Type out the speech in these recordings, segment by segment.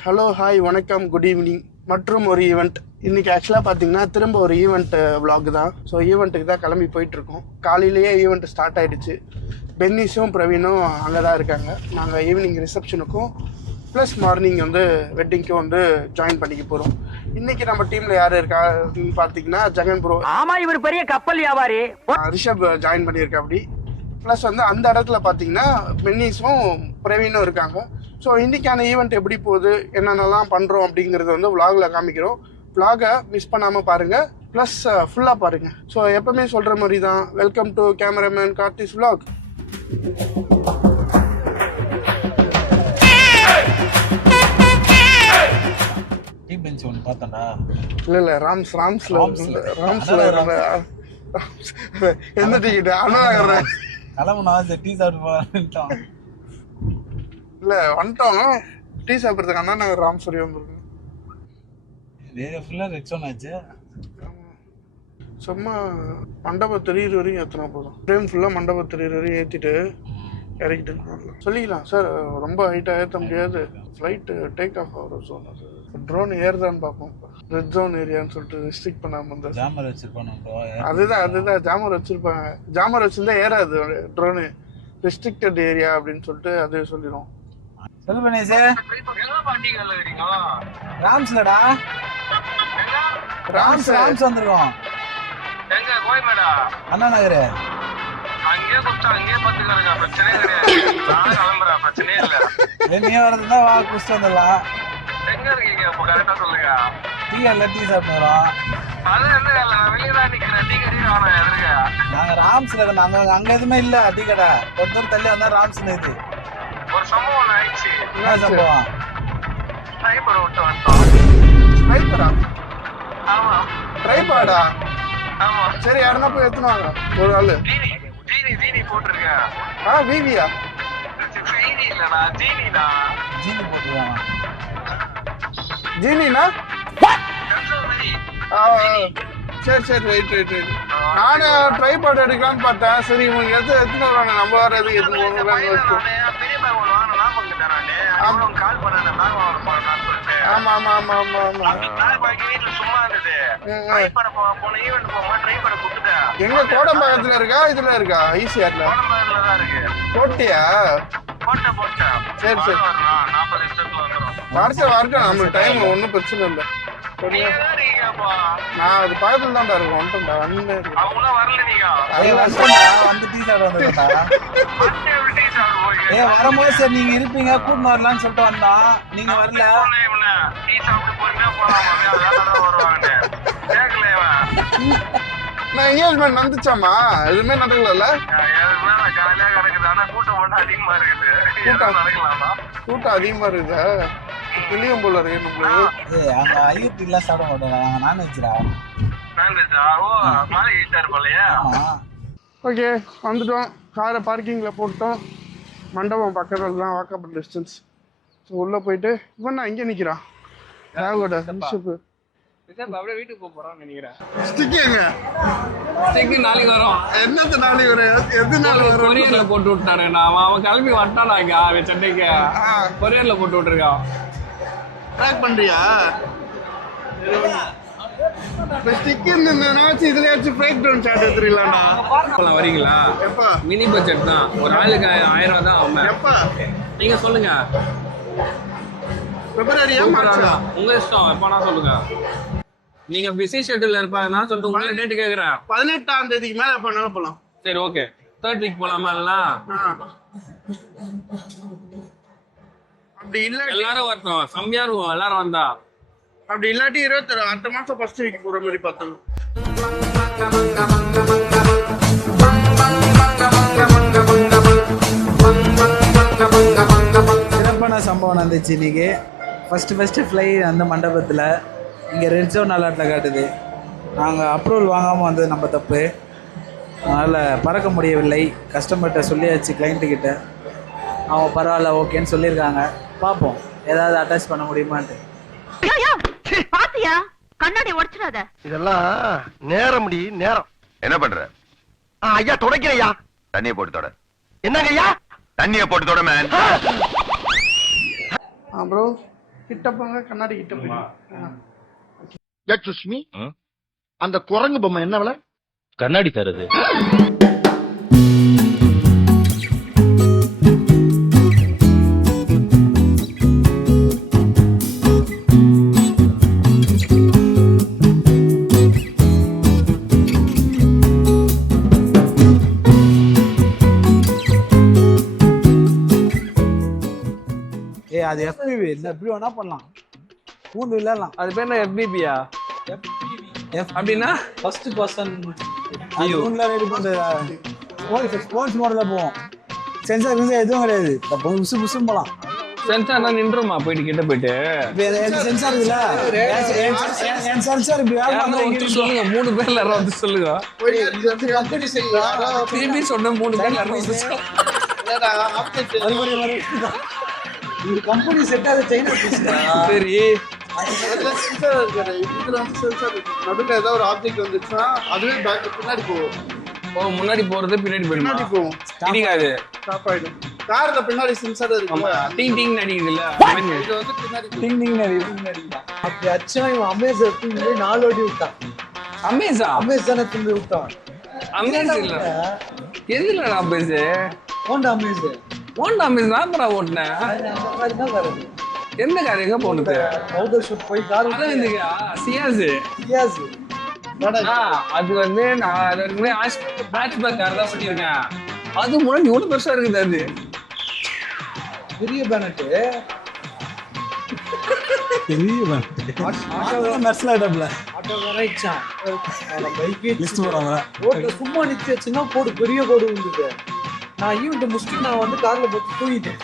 Hello hi வணக்கம் good evening மற்றும் ஒரு ஈவெண்ட். இன்னைக்கு ஆக்சுவலாக பார்த்தீங்கன்னா திரும்ப ஒரு ஈவெண்ட் vlog தான். ஸோ ஈவெண்ட்டுக்கு தான் கிளம்பி போயிட்டுருக்கோம். காலையிலேயே ஈவெண்ட் ஸ்டார்ட் ஆகிடுச்சு. பென்னிஸும் பிரவீனும் அங்கே தான் இருக்காங்க. நாங்கள் ஈவினிங் ரிசப்ஷனுக்கும் ப்ளஸ் மார்னிங் வந்து வெட்டிங்க்கும் வந்து ஜாயின் பண்ணிக்க போகிறோம். இன்னைக்கு நம்ம டீமில் யார் இருக்கான்னு பார்த்தீங்கன்னா ஜெகன் ப்ரோ. ஆமா, இவர் பெரிய கப்பல் வியாபாரி. ரிஷப் ஜாயின் பண்ணியிருக்கா அப்படி. ப்ளஸ் வந்து அந்த இடத்துல பார்த்தீங்கன்னா பென்னிஸும் பிரவீனும் இருக்காங்க. ஸோ இன்றைக்கான ஈவெண்ட் எப்படி போகுது, என்னென்னலாம் பண்ணுறோம் அப்படிங்கிறது வந்து விலாகில் காமிக்கிறோம். விலாகை மிஸ் பண்ணாமல் பாருங்கள், ப்ளஸ் ஃபுல்லாக பாருங்கள். ஸோ எப்பவுமே சொல்கிற மாதிரி தான், welcome to cameraman Karthi's vlog. இல்லை ராம்ஸ்ல எந்த டிக்கெட் அண்ணா இல்ல வந்துட்டோம். டீ சாப்பிட்றதுக்கு அண்ணா நாங்கள் ராம்ஸ்வரி வந்துருக்கோம். சும்மா மண்டபம் தெரியுற வரைக்கும் ஏற்றினா போதும். ஃப்ரேம் ஃபுல்லாக மண்டபம் தெரியுற வரையும் ஏற்றிட்டு இறக்கிட்டு சொல்லிக்கலாம். சார் ரொம்ப ஹைட்டாக ஏற்ற முடியாது, ஃப்ளைட்டு டேக் ஆஃப் ஆகிற ஜோன். அது ட்ரோன் ஏறுதான்னு பார்ப்போம். ரெட் ஜோன் ஏரியான்னு சொல்லிட்டு ரெஸ்ட்ரிக்ட் பண்ணாமல் இருந்தால் ஜாமர் வச்சிருப்பாங்க. அதுதான் ஜாமர் வச்சுருப்பாங்க. ஜாமர் வச்சுருந்தா ஏறாது ட்ரோனு. ரெஸ்ட்ரிக்டட் ஏரியா அப்படின்னு சொல்லிட்டு அதே சொல்லிடும். சொல்லு பண்ணேசே. ராம்ஸ்லடா. ராம்ஸ் வந்திருக்கோம். எங்க கோயமேடா அண்ணா நகர். அங்கேயே குடிச்சா அங்கேயே பார்த்துக்கிறேன், பிரச்சனையே கிடையாது. நான் கிளம்புறேன், பிரச்சனையே இல்லை. நீ வரதுன்னா வா குடிச்சிட்டு வந்துடலாம். எங்க இருக்கீங்க இப்போ கரெக்டா சொல்லுங்க. டீ அல்ல டீ சாப்பிட்டுறோம். அது என்ன இல்லை, நான் வெளியே தான் நிற்கிறேன். டீ கடை வேணாம் எதிர்க்க. நாங்கள் ராம்ஸ்ல நாங்கள் அங்கே எதுவுமே இல்லை. டீ கடை கொஞ்ச தூரம் தள்ளி வந்தால் ராம்ஸ்னு இது ஒரு சம்பவம் ஒன்று ஆயிடுச்சு. என்ன சம்பவம்? ஸ்னைப்பர் விட்டு வந்துட்டோம். ஸ்னைப்பரா? ஆமா. ட்ரைபாடா? ஆமா. சரி, யாருன்னா போய் எடுத்துனாங்க ஒரு ஆளு. ஜீனி போட்டிருக்கேன். விவியா? ஜீனி இல்லடா, ஜீனிடா. ஜீனி போட்டுருவாங்க. ஜீனினா? சரி ரைட். நானும் ட்ரைபாட் எடுக்கலான்னு பார்த்தேன். சரி இவங்க எடுத்துன்னு வருவாங்க, நம்ம வேற எதுக்கு எடுத்து போகணும். எங்க கோடம்பாக்கத்துல இருக்கா, இதுல இருக்கா, ஈசிஆர்ல? போட்டியா? சரி வரட்டும், நம்மளுக்கு டைம் ஒன்றும் பிரச்சனை இல்லை. நான் அது பக்கத்துல தான்டா இருக்கும். வந்து டீ சாப்பிட வந்துட்டா. வரும்போது சரி நீங்க இருப்பீங்க கூட்டு வரலான்னு சொல்லிட்டு வந்தா, நீங்க வரல. நான் என்கேஜ்மெண்ட் நடந்துச்சாமா? எதுவுமே நடக்கல. கூட்டம் அதிகமா இருக்குதா? கிளியும் போல இருக்கு நம்மளுக்கு. அங்க ஐயூட்டி எல்லாம் சாப்பிட மாட்டோம், நான்வெஜ்ரா. ஓகே, வந்துட்டோம். காரை பார்க்கிங்கில் போட்டோம். மண்டபம் பக்கத்தில் தான், வாக்கபிள் டிஸ்டன்ஸ். ஸோ உள்ளே போயிட்டு இவன் நான் இங்கே நிற்கிறான். ராகோட பிஷப்பு அப்படியே வீட்டுக்கு போறோம் நினைக்கிறேன். ஸ்டிக் எங்க? ஸ்டிக் நாளைக்கு வரும். என்னத்த நாளைக்கு வரும்? எது நாள் வரும்? கொரியர்ல போட்டு விட்டாரு. அவன் கிளம்பி வந்துட்டானா இங்க அவன் சென்னைக்கு. கொரியர்ல போட்டு விட்டுருக்கான். ட்ராக் பண்றியா? ஸ்டிக் இருந்துச்சு, இதுலயாச்சும் பிரேக் டவுன் சார்ட் எடுத்துடலாம்டா. இப்பலாம் வரீங்களா? எப்பா? மினி பட்ஜெட் தான், ஒரு ஆளுக்கு 1000 ரூபா தான் ஆகும். எப்பா? நீங்க சொல்லுங்க. பிப்ரவரியா மார்ச்சா? உங்க இஷ்டம், எப்பனா சொல்லுங்க. நீங்க பிஸி ஷெட்யூல்ல இருப்பாங்கன்னா சொல்லிட்டு உங்களை டேட் கேக்குறேன். 18ஆம் தேதிக்கு மேல பண்ணாலும் போலாம். சரி ஓகே, 3rd வீக் போலாமா? எல்லாம் அப்படி இல்ல எல்லாரும் வரட்டும், செம்மையா இருக்கும் எல்லாரும் வந்தா. அப்படி இல்லாட்டி 21 அடுத்த மாசம் ஃபர்ஸ்ட் வீக் போற மாதிரி பார்த்தோம். சிறப்பான சம்பவம் நடந்துச்சு இன்னைக்கு. ஃபஸ்ட்டு ஃப்ளை அந்த மண்டபத்தில் இங்கே ரெட் ஜோன் அலர்ட்டில் காட்டுது. நாங்கள் அப்ரூவல் வாங்காமல் வந்தது நம்ம தப்பு. அதனால் பறக்க முடியவில்லை. கஸ்டமர்கிட்ட சொல்லியாச்சு, கிளைண்ட்டுக்கிட்ட. அவங்க பரவாயில்ல ஓகேன்னு சொல்லியிருக்காங்க. பார்ப்போம் ஏதாவது அட்டாச் பண்ண முடியுமான்ட்டு. பாத்தியா, கண்ணாடி உடைச்சிடாத. இதெல்லாம் நேரம் என்ன பண்ற? ஐயா துடைக்கிறையா. தண்ணியை போட்டு தொட. என்னங்க ஐயா? தண்ணியை போட்டு தொட மேன். ப்ரோ கிட்ட போங்க, கண்ணாடி கிட்ட போங்க. சுஷ்மி அந்த குரங்கு பொம்மை என்ன விலை? கண்ணாடி தருது. அது FPV இல்லை, எப்படி வேணா பண்ணலாம், பூந்து விளையாடலாம். அது பேர் என்ன FBBயா? அப்படின்னா ஃபர்ஸ்ட் பர்சன் பூண்டில் ரெடி பண்ணுறது. ஸ்போர்ட்ஸ் மோடில் போவோம். சென்சார் எதுவும் கிடையாது, அப்போ புசு புசுன்னு போகலாம். சென்சார் தான் நின்றுமா போயிட்டு கிட்ட போயிட்டு. சென்சார் இல்ல, என் சென்சார் இப்படி சொல்லுங்க, 3 பேர்ல யாராவது வந்து சொல்லுங்க. திரும்பி சொன்ன 3 பேர்ல யாராவது இது கம்பெனி செட் ஆகுது, சைனா. சரி, நடுவில் ஏதாவது ஒரு ஆப்ஜெக்ட் வந்துச்சுன்னா அதுவே பேக் பின்னாடி போகும். முன்னாடி போறது பின்னாடி பின்னாடி போகும், இடிக்காது, ஸ்டாப் ஆயிடும். கார்ல பின்னாடி சென்சார் இருக்கு, டிங் டிங் அடிக்குது இல்ல, இது வந்து பின்னாடி டிங் டிங் அடிக்கும். அப்படி அச்சா இவன் அமேசான் தூங்கி 4 வாட்டி விட்டான். அமேசானை தூங்கி விட்டான். அமேசான் இல்ல, எதுல நான் பேசு ஹோண்டா அமேசான். ஹோண்டா அமேசான் நான் தான் ஓட்டினேன். எந்த கார் எங்க போனது? அவுட்டர் ஷூட் போய் கார் சியாஸ். அது வந்து நான் ஹேட்ச்பேக் கார் தான் பண்ணியிருக்கேன். அது முன்னாடி இவ்வளவு பெருசா இருக்குது, அது பெரிய பேனட்டு. சும்மா நிச்சயம் கோடு, பெரிய கோடு இருந்தது. நான் ஈவெண்ட் முடிச்சுட்டு நான் வந்து கார்ல போட்டு தூங்கிட்டேன்.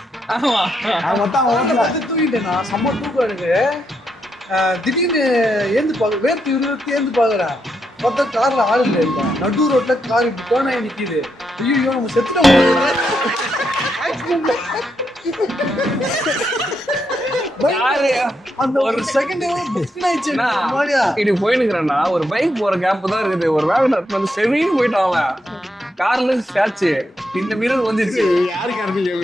தூங்கிட்டேன், நான் செம்ம தூக்கம் எனக்கு. திடீர்னு ஏந்து பாக்க, வேர்த்து இருபத்தி ஏந்து பாக்குறேன். பார்த்தா கார்ல ஆள் இல்லை, நடு ரோட்ல கார் இப்படி டேர்ன் ஆகி நிக்குது. ஐயோ நம்ம செத்துட்டோம். அந்த ஒரு செகண்ட் இது போயினுக்கிறேன்னா ஒரு பைக் போற கேப் தான் இருக்குது. ஒரு வேலை வந்து செவின்னு போயிட்டான் அவன். கார்ல ஸ்கிராட்ச், இந்த மிரர் வந்துச்சு. யாருக்கு இருக்கு?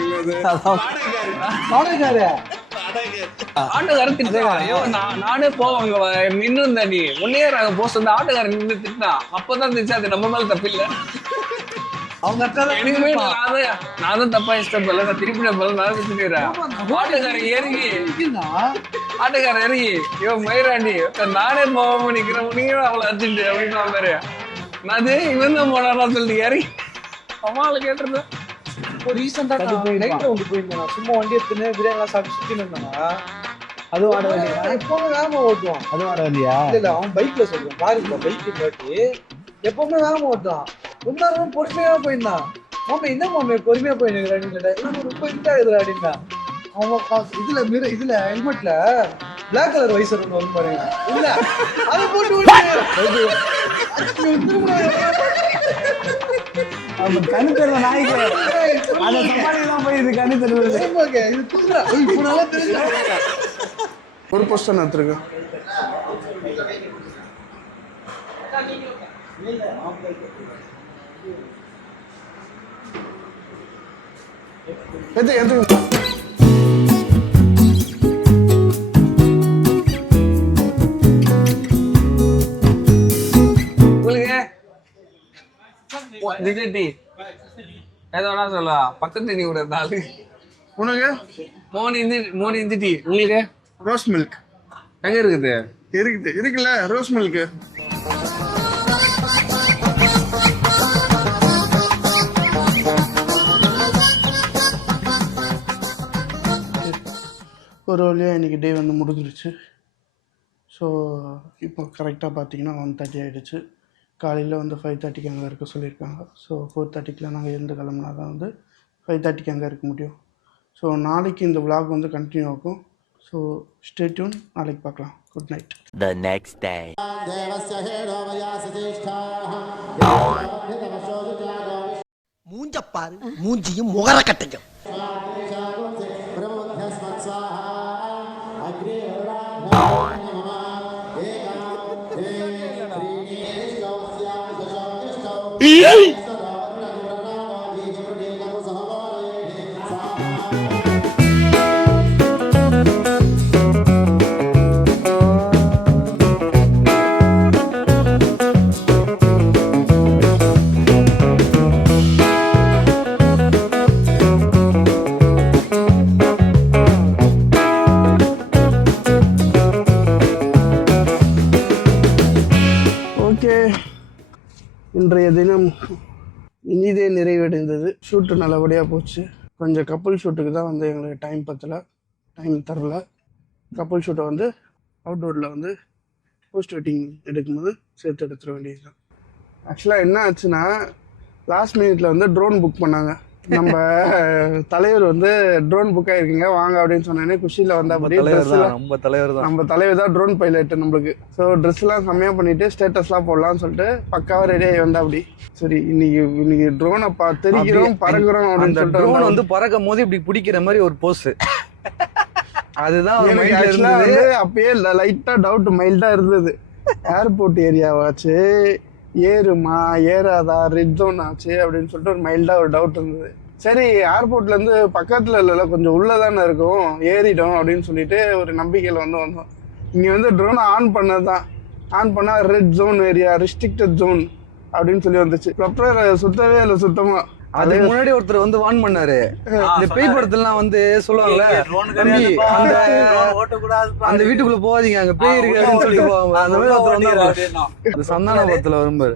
ஆட்டோக்காரன் திட்டான். ஐயோ நானே போவாங்க நின்று இருந்தா, நீ ஒன்னே நாங்க போஸ்ட் வந்து ஆட்டோக்காரன் நின்று திட்டான். அப்பதான் தெரிஞ்சு அது நம்ம மேல தப்பு இல்ல. அவங்க எனக்குமே நான் தான் தப்பா இஷ்டம் பண்ணல, நான் திருப்பி நான் திட்டுறேன். ஆட்டோக்காரன் இறங்கி ஐயோ மயிராண்டி நானே போகாம நிக்கிறேன், நீங்களும் அவ்வளவு அர்ஜென்ட் அப்படின்னு பாரு. நான் இவன் தான் போனாரா சொல்லிட்டு இறங்கி அம்மாவை கேட்டிருந்தேன். இப்போ ரீசெண்டா நைட் ரவுண்ட் போயிருந்தேன். சும்மா வண்டி எடுத்துன்னு பிரியாணி சாப்பிட்டு சுத்தி இருந்தாங்க. அதுவும் ஆட வண்டியா? எப்பவுமே வேகமா ஓட்டுவான். அதுவும் ஆட வண்டியா? இல்ல அவன் பைக்ல சொல்லுவான். பாருங்க பைக் பாட்டி எப்பவுமே வேகமா ஓட்டுவான். ரொம்ப பொறுமையா போயிருந்தான். மாமா என்ன மாமே பொறுமையா போயிருக்கிறேன், ரொம்ப ஹிட் ஆகுது அப்படின்னா. அவன் இதுல ஹெல்மெட்ல பிளாக் கலர் வைசர் ஒன்று வந்து பாருங்க. இல்ல அதை போட்டு கண்ணு தெரியல நாய்க்கு. அந்த சமாளிதான் போய் இது கண்ணு தெரியல. ஒரு போஸ்டர் எடுத்துருக்கேன். எது சொல்ல பக்கத்து டீ கூட இருந்தாலும் உனக்கு 3 இன்ச்சு டீ. உங்களுக்கு ரோஸ் மில்க் எங்க இருக்குது? இருக்குல்ல ரோஸ் மில்க். ஒரு வழியாக இன்றைக்கி டே வந்து முடிஞ்சிருச்சு. ஸோ இப்போ கரெக்டாக பார்த்தீங்கன்னா 1:30 ஆகிடுச்சு. காலையில் வந்து 5:30க்கு அங்கே இருக்க சொல்லியிருக்காங்க. ஸோ 4:30க்குலாம் நாங்கள் எழுந்து கிளம்புனா தான் வந்து 5:30க்கு அங்கே இருக்க முடியும். ஸோ நாளைக்கு இந்த விளாக் வந்து கண்டினியூ ஆகும். ஸோ ஸ்டே டியூன், நாளைக்கு பார்க்கலாம். Good night. The next day. மூஞ்சப்பாரு, மூஞ்சியும் முகர கட்டையும். இன்றைய தினம் இனிதே நிறைவடைந்தது. ஷூட்டு நல்லபடியாக போச்சு. கொஞ்சம் கப்புள் ஷூட்டுக்கு தான் வந்து எங்களுக்கு டைம் தரல. கப்புள் ஷூட்டை வந்து அவுட்டோரில் வந்து போஸ்ட் வெட்டிங் எடுக்கும்போது சேர்த்து எடுத்துட வேண்டியது தான். ஆக்சுவலாக என்ன ஆச்சுன்னா, லாஸ்ட் மினிட்ல வந்து ட்ரோன் புக் பண்ணாங்க. நம்ம தலைவர் வந்து ட்ரோன் புக் ஆயிருக்கீங்க வாங்க அப்படின்னு சொன்னேன்னே குஷியில் வந்தா அப்படி நம்ம தலைவர் தான் ட்ரோன் பைலட் நம்மளுக்கு. ஸோ ட்ரெஸ்லாம் செம்மையாக பண்ணிட்டு ஸ்டேட்டஸ்லாம் போடலாம்னு சொல்லிட்டு பக்காவாக ரெடி ஆகி வந்தா அப்படி. சரி இன்னைக்கு ட்ரோனை தெரிக்கிறோம் பறக்குறோம் அப்படின்னு சொல்லிட்டு ட்ரோன் வந்து பறக்கும் போது இப்படி பிடிக்கிற மாதிரி ஒரு போஸ். அதுதான் வந்து அப்பயே லைட்டா டவுட் மைல்டா இருந்தது. ஏர்போர்ட் ஏரியாவாச்சு, ஏறுமா ஏறாதா, ரெட் ஜோன் ஆச்சு அப்படின்னு சொல்லிட்டு ஒரு மைல்டா ஒரு டவுட் இருந்தது. சரி ஏர்போர்ட்ல இருந்து பக்கத்துல இல்ல கொஞ்சம் உள்ளதானே இருக்கும், ஏறிடும் அப்படின்னு சொல்லிட்டு ஒரு நம்பிக்கையில வந்தோம். இங்க வந்து ட்ரோன் ஆன் பண்ணா red zone area, restricted zone அப்படின்னு சொல்லி வந்துச்சு. ப்ரொப்பலர் சுத்தவே இல்லை சுத்தமா. அதுக்கு முன்னாடி ஒருத்தர் வந்து வார்ன் பண்ணாரு. இந்த பேய் படத்துலாம் வந்து சொல்லுவாங்கல்ல, அந்த வீட்டுக்குள்ள போகாதீங்க அங்க பேய் இருக்கு அப்படின்னு சொல்லிட்டு போவாங்க. அந்த மாதிரி ஒருத்தர் வந்து சந்தான படத்துல வரும்பாரு,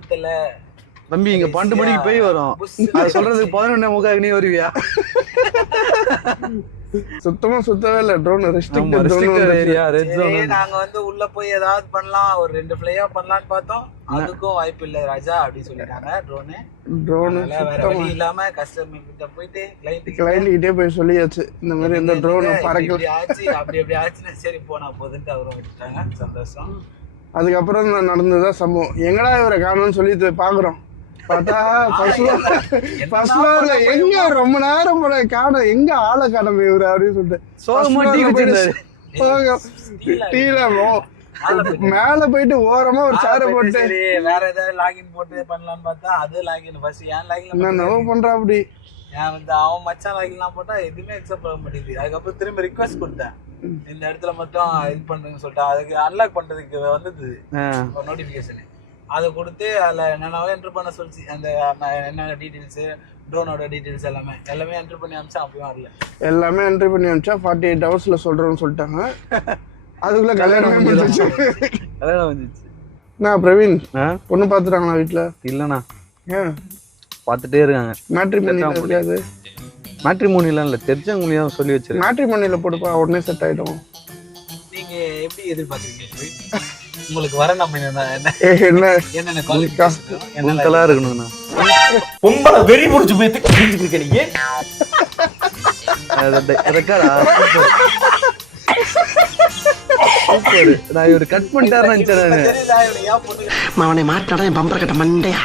தம்பி இங்க 12 மணிக்கு பேய் வரும், அது சொல்றதுக்கு 11:45 நீ வருவியா? சுத்தவே இல்ல. Drone restricted area, red zone. நாங்க வந்து உள்ள போய் ஏதாவது பண்ணலாம், ஒரு 2 ஃப்ளையா பண்ணலாம்னு பார்த்தோம். அதுக்கும் வாய்ப்பு இல்ல ராஜா அப்படி சொல்லிட்டாங்க. ட்ரோன் வேற வழி இல்லாம கஸ்டமர் கிட்ட போயிட்டு கிளைண்ட் கிட்டே போய் சொல்லியாச்சு இந்த மாதிரி இந்த ட்ரோன் பறக்கல ஆச்சு, அப்படி ஆச்சுன்னு சரி போனா போதுன்ட்டு அவரும் விட்டுட்டாங்க. சந்தோஷம். அதுக்கப்புறம் நடந்ததுதான் சம்பவம். எங்கடா இவரை காணோம்னு சொல்லி பாக்குறோம். பார்த்தா ஃபர்ஸ்ட் ஃப்ளோர்ல எங்க ரொம்ப நேரம் போல காணோம், எங்க ஆளை காணோம் இவரு அப்படின்னு சொல்லிட்டு மேல போயிட்டு ஓரமா ஒரு சேர போட்டு வேற ஏதாவது லாகின் போட்டு பண்ணலாம்னு பார்த்தா அது லாகின் ஃபர்ஸ்ட் ஏன் லாகின் என்ன பண்றா அப்படி ஏன் வந்து அவன் மச்சான் லாகின்லாம் போட்டா எதுவுமே அக்செப்ட் பண்ண மாட்டேங்குது. அதுக்கப்புறம் திரும்ப ரிக்வெஸ்ட் கொடுத்தேன், இந்த இடத்துல மட்டும் இது பண்ணுங்கன்னு சொல்லிட்டு அதுக்கு அன்லாக் பண்றதுக்கு வந்தது ஒரு நோட்டிபிகேஷன். அதை கொடுத்து அதில் என்னென்னவோ என்ட்ரு பண்ண சொல்லிச்சு. அந்த என்னென்ன டீட்டெயில்ஸு, ட்ரோனோட டீட்டெயில்ஸ் எல்லாமே என்ட்ரு பண்ணி அனுப்பிச்சா அப்பயும் வரல. எல்லாமே என்ட்ரு பண்ணி அனுப்பிச்சா 48 ஹவர்ஸில் சொல்கிறோன்னு சொல்லிட்டாங்க. அதுக்குள்ளே கல்யாணம் வந்துச்சு. நான் பிரவீன் பொண்ணு பார்த்துட்டாங்களா வீட்டில்? இல்லைண்ணா. ஏன் பார்த்துட்டே இருக்காங்க. மேட்ரிமோனிலாம் இல்லை, தெரிஞ்சவங்களையும் சொல்லி வச்சிருக்கேன். மேட்ரிமோனியில் போட்டுப்பா உடனே செட் ஆகிடும். நீங்கள் எப்படி எதிர்பார்க்குறீங்க உங்களுக்கு வர? நம்ம என்னென்ன இருக்கணும்ண்ணா பொம்பளை வெறி முடிச்சு போயிட்டு நீங்க நான் இவரு கட் பண்ணிட்டாரு நினைச்சேன். அவனை மாட்டாடா என் பம்பர கட்ட மண்டையா.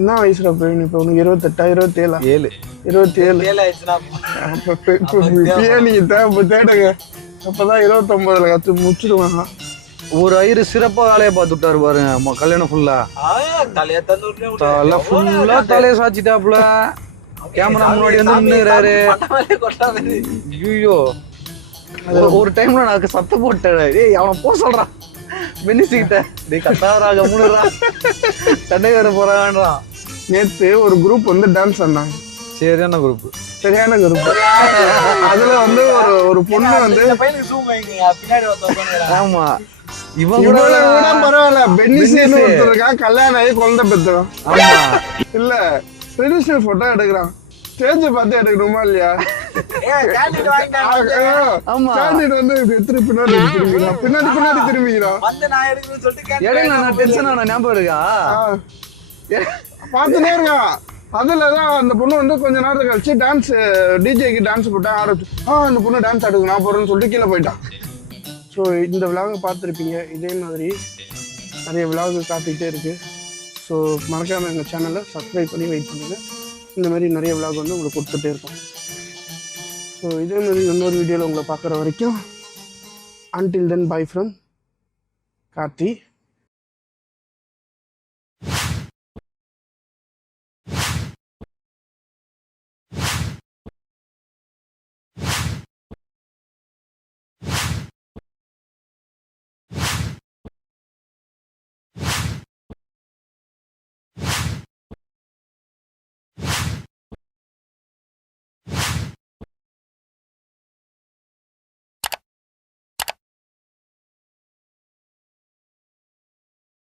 என்ன வயசுல பிரவீன் இப்ப உனக்கு 28 27 ஆயிடுச்சுன்னா நீங்க தேடுங்க. அப்பதான் 29ல கத்து முடிச்சிடுவாங்க. ஒரு ஐயரு சிறப்பா வேலையை பார்த்துட்டாரு பாருங்க. கல்யாணம் ஃபுல்லா தலைய சாச்சிட்டாப்புல, கேமரா முன்னாடி வந்து நின்னுறாரு. ஐயோ ஒரு டைம்ல நான் சத்தம் போட்டேன், ஏய் அவனை போக சொல்றான் பெனிசிக்கிட்ட, டேய் கத்தாவராக முன்னுறா சண்டை வர போறான்றான். நேத்து ஒரு குரூப் வந்து டான்ஸ் ஆடினாங்க. சரியான குரூப். அதுல வந்து ஒரு பொண்ணு வந்து ஆமா இவன் கூட பரவாயில்ல, பென்னிசின்னு ஒருத்தர் இருக்கா, கல்யாணம் ஆகி குழந்தை பெற்றுறான். இல்ல ட்ரெடிஷனல் போட்டோ எடுக்கிறான், ஸ்டேஜ் பார்த்து எடுக்கணுமா இல்லையா? வந்து பின்னாடி திரும்பிக்கிறான். ஞாபகம் இருக்கா? பார்த்துட்டே இருக்கான். அதுலதான் அந்த பொண்ணு வந்து கொஞ்ச நேரத்துக்கு கழிச்சு டான்ஸ் டிஜேக்கு டான்ஸ் போட்டா ஆரம்பிச்சு அந்த பொண்ணு டான்ஸ் ஆடுக்கு நான் போறேன்னு சொல்லிட்டு கீழே போயிட்டான். ஸோ இந்த விலாகை பார்த்துருப்பீங்க. இதே மாதிரி நிறைய விலாகு காத்துக்கிட்டே இருக்கு. ஸோ மறக்காம எங்கள் சேனலை சப்ஸ்கிரைப் பண்ணி வெயிட் பண்ணுங்க. இந்த மாதிரி நிறைய விலாக் வந்து உங்களுக்கு கொடுத்துட்டே இருக்கும். ஸோ இதே மாதிரி இன்னொரு வீடியோவில் உங்களை பார்க்குற வரைக்கும் until then bye from Karthi.